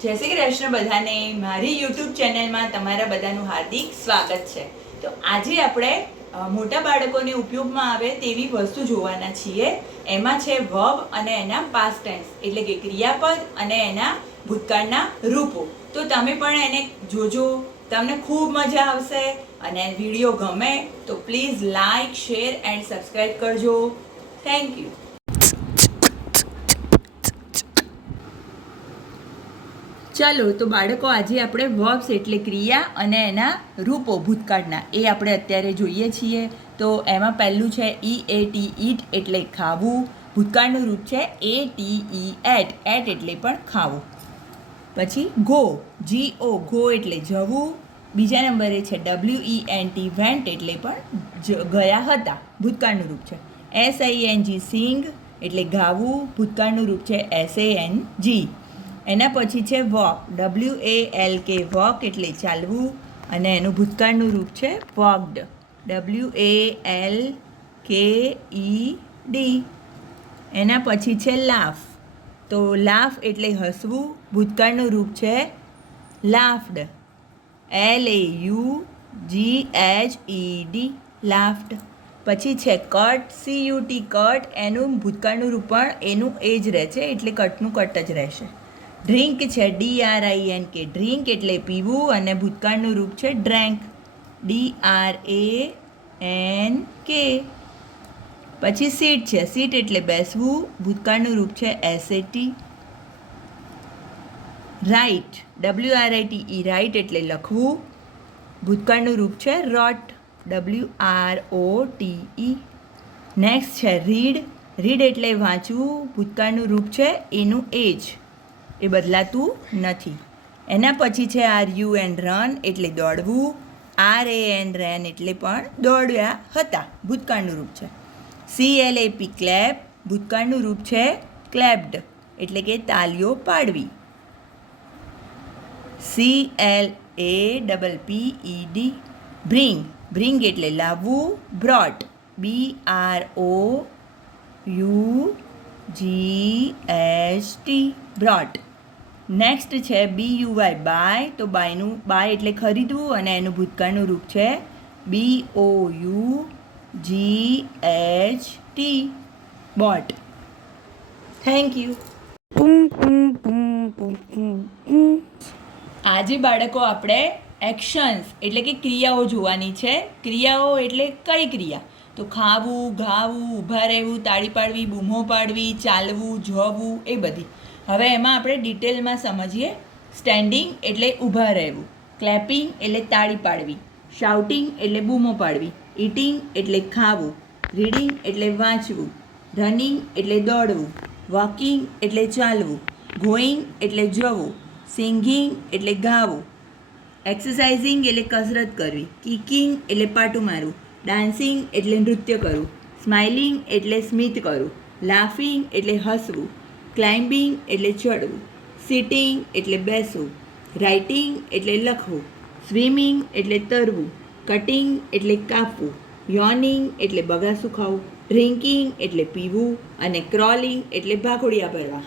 જય શ્રી કૃષ્ણ બધાને. મારી યુટ્યુબ ચેનલમાં તમારા બધાનું હાર્દિક સ્વાગત છે. તો આજે આપણે મોટા બાળકોને ઉપયોગમાં આવે તેવી વસ્તુ જોવાના છીએ. એમાં છે વર્બ અને એના પાસ્ટ ટેન્સ એટલે કે ક્રિયાપદ અને એના ભૂતકાળના રૂપો. તો તમે પણ એને જોજો, તમને ખૂબ મજા આવશે. અને વિડીયો ગમે તો please like, share and subscribe કરજો. Thank you. ચાલો તો બાળકો, આજે આપણે વર્બ્સ એટલે ક્રિયા અને એના રૂપો ભૂતકાળના એ આપણે અત્યારે જોઈએ છીએ. તો એમાં પહેલું છે EAT ઈટ એટલે ખાવું. ભૂતકાળનું રૂપ છે ATE એટ એટલે પણ ખાવું. પછી ગો GO ગો એટલે જવું. બીજા નંબરે છે WENT વેન્ટ એટલે પણ ગયા હતા, ભૂતકાળનું રૂપ છે. SING સિંગ એટલે ગાવું. ભૂતકાળનું રૂપ છે SANG. એના પછી છે વોક WALK વોક એટલે ચાલવું અને એનું ભૂતકાળનું રૂપ છે વોકડ WALKED. એના પછી છે લાફ. તો લાફ એટલે હસવું. ભૂતકાળનું રૂપ છે લાફ્ડ LAUGHED લાફ્ડ. પછી છે કટ CUT કટ. એનું ભૂતકાળનું રૂપ પણ એનું એ જ રહે છે એટલે કટનું કટ જ રહેશે. ડ્રિંક છે DRINK ડ્રિંક એટલે પીવું અને ભૂતકાળનું રૂપ છે ડ્રેન્ક DRANK. પછી સીટ છે સીટ એટલે બેસવું. ભૂતકાળનું રૂપ છે SAT. રાઇટ WRITE રાઇટ એટલે લખવું. ભૂતકાળનું રૂપ છે રોટ WROTE. નેક્સ્ટ છે રીડ. રીડ એટલે વાંચવું. ભૂતકાળનું રૂપ છે એનું એજ, એ બદલાતું નથી. એના પછી છે RUN રન એટલે દોડવું. RAN રેન એટલે પણ દોડ્યા હતા, ભૂતકાળનું રૂપ છે. CLAP clap. ભૂતકાળનું રૂપ છે ક્લેપ્ડ એટલે કે તાલીઓ પાડવી. CLAPPED bring. બ્રિંગ એટલે લાવવું. Brought BROUGHT brought. નેક્સ્ટ છે BUY બાય. તો બાય એટલે ખરીદવું અને એનું ભૂતકાળનું રૂપ છે BOUGHT બોટ. Thank you. આજે બાળકો આપણે એક્શન્સ એટલે કે ક્રિયાઓ જોવાની છે. ક્રિયાઓ એટલે કઈ ક્રિયા? તો ખાવું, ગાવું, ઊભા રહેવું, તાળી પાડવી, બૂમો પાડવી, ચાલવું, જવું, એ બધી. હવે એમાં આપણે ડિટેલમાં સમજીએ. સ્ટેન્ડિંગ એટલે ઊભા રહેવું. ક્લેપિંગ એટલે તાળી પાડવી. શાઉટિંગ એટલે બૂમો પાડવી. ઇટિંગ એટલે ખાવું. રીડિંગ એટલે વાંચવું. રનિંગ એટલે દોડવું. વોકિંગ એટલે ચાલવું. ગોઈંગ એટલે જવું. સિંગિંગ એટલે ગાવું. એક્સરસાઇઝિંગ એટલે કસરત કરવી. કિકિંગ એટલે પાટું મારવું. ડાન્સિંગ એટલે નૃત્ય કરવું. સ્માઇલિંગ એટલે સ્મિત કરવું. લાફિંગ એટલે હસવું. ક્લાઇમ્બિંગ એટલે ચડવું. સિટિંગ એટલે બેસવું. રાઇટિંગ એટલે લખવું. સ્વિમિંગ એટલે તરવું. કટિંગ એટલે કાપવું. યોનિંગ એટલે બગાસું ખાવું. ડ્રિંકિંગ એટલે પીવું અને ક્રોલિંગ એટલે ભાખોડિયા ભરવા.